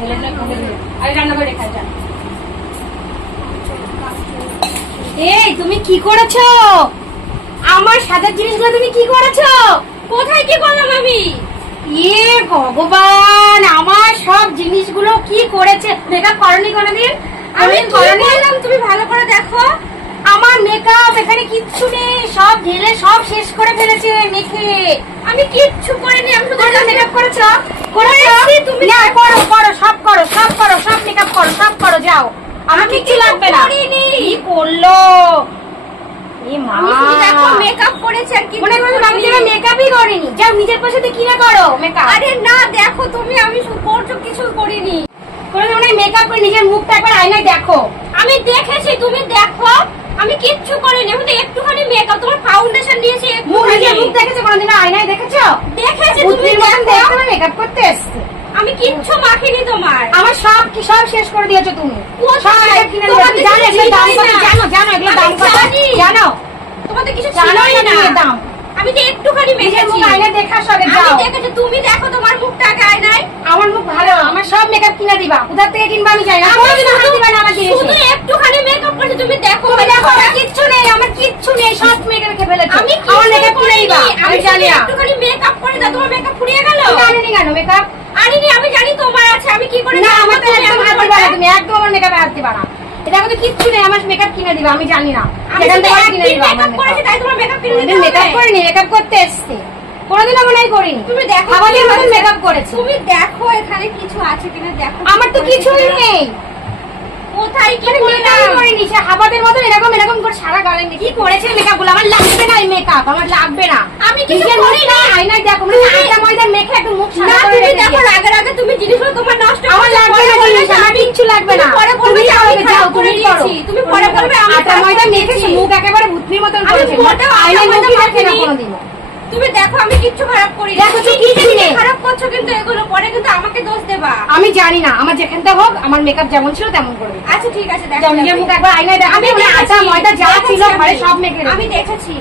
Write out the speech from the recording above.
ঢেলে ঢেলে খুলে দিলে আমি রান্না করে রেখে যান। এই তুমি কি করেছো? আমার সাদা জিনিসগুলো তুমি কি করেছো? কোথায় কি করলাম আমি? ইয়ে ভগবান, আমার সব জিনিসগুলো কি করেছে? মেকআপ করনি কোনোদিন? আমি করলাম, তুমি ভালো করে দেখো। আমার মেকআপ এখানে কিচ্ছু নেই, সব ঢেলে সব শেষ করে ফেলেছে মেখে। আমি কিচ্ছু করিনি, আমি শুধু মেকআপ করেছো? তুমি না করো করো, সব করো সব করো, সব মেকআপ করো, সব করো, যাও। আমার কিচ্ছু লাগবে না। কি করলো? আমি শুধু দেখো মেকআপ করেছি আর কি। মনে করো আমি যেন মেকআপই করিনি। যাও নিজের পয়সাতে কিনে করো মেকআপ। আরে না দেখো তুমি, আমি করছো কিছু করিনি। করে মনে মেকআপ করে নিজের মুখটা একবার আয়নায় দেখো। আমি দেখেছি, তুমি দেখো আমি কিচ্ছু করিনি। আমি তো একটুখানি মেকআপ, তোমার ফাউন্ডেশন দিয়েছি। নিজের মুখ দেখেছো কোনোদিন? আয়নায় দেখেছো? দেখেছি, তুমি মেকআপ করতে এসছো। আমি কিচ্ছু মাখিনি তোমার। আমার সব শেষ করে দিয়েছো তুমি। সব মেকআপ কিনে দিয়েছো। জানো এগুলোর দাম কত? জানো এগুলোর দাম কত? জানো তোমাদের কিছু জানোই না এর দাম। আমি তো একটুখানি মেখেছি। আয়নায় দেখা সবে যাও। আমি দেখেছি, তুমি দেখো তোমার মুখটা আয়নায়। আমার মুখ ভালো, আমার সব মেকআপ কিনে দিবা। কোথা থেকে কিনবা আমি জানি না। কোনোদিন হাত দিবা না আমার জিনিসে। শুধু একটুখানি মেকআপ করছি, তুমি দেখো। তুমি দেখো আমার কিচ্ছু নেই, আমার কিচ্ছু নেই, সব মেকআপ রেখে ফেলেছো। আমি আমার মেকআপ কিনে দিবা আমি জানি না। একটুখানি মেকআপ করে দাও, তোমার মেকআপ ফুরিয়ে গেল। আনিনি কেন মেকআপ? আনিনি, আমি জানি তোমার আছে। আমি কি করে? না আমার তো একদম হাত দিবা না, তুমি একদম আমার মেকআপে হাত দিবা না। এটা কিন্তু কিচ্ছু নেই, আমার মেকআপ কিনে দিবা আমি জানি না। সেখান থেকে কিনে দিবা। মেকআপ করেছি তাই তোমার মেকআপ কিনে দিতে হবে। মেকআপ করিনি, মেকআপ করতে এসেছি। কোনোদিন মনে হয় করিনি। তুমি দেখো আমাদের মতন মেকআপ করেছি। তুমি দেখো এখানে কিছু আছে কিনা দেখো। আমার তো কিছুই নেই। কোথায় কি করিনি? সে হাবাদের মতন এরকম এরকম করে সারা গালে কি করেছে মেকআপ গুলো? আমার লাগবে না এই মেকআপ, আমার লাগবে না। আমি কিছু করিনি। আয়নায় দেখো, মানে আটা ময়দা মেখে একটু মুখ সাদা করে তুমি দেখো। আগে তুমি জিনিসগুলো তোমার নষ্ট। আমার লাগবে না জিনিস, আমার কিচ্ছু লাগবে না। পরে বলবে যে আমি যাও করে দিয়েছি। তুমি পরে বলবে আমি আটা ময়দা মেখে মুখ একেবারে ভূতনির মতন করেছে। আয়নায় মুখ দেখে না কোনোদিন। তুমি দেখো আমি কিচ্ছু খারাপ করি। দেখো কিছু নেই, খারাপ করছো কিন্তু এগুলো পরে কিন্তু আমাকে দোষ দেবা। আমি জানি না, আমার যেখানটা হোক আমার মেকআপ যেমন ছিল তেমন করবে। আচ্ছা ঠিক আছে, দেখো নিজের মুখ একবার আয়নায় দেখো। আমি আটা ময়দা যা ছিল ঘরে সব মেখে আমি দেখেছি।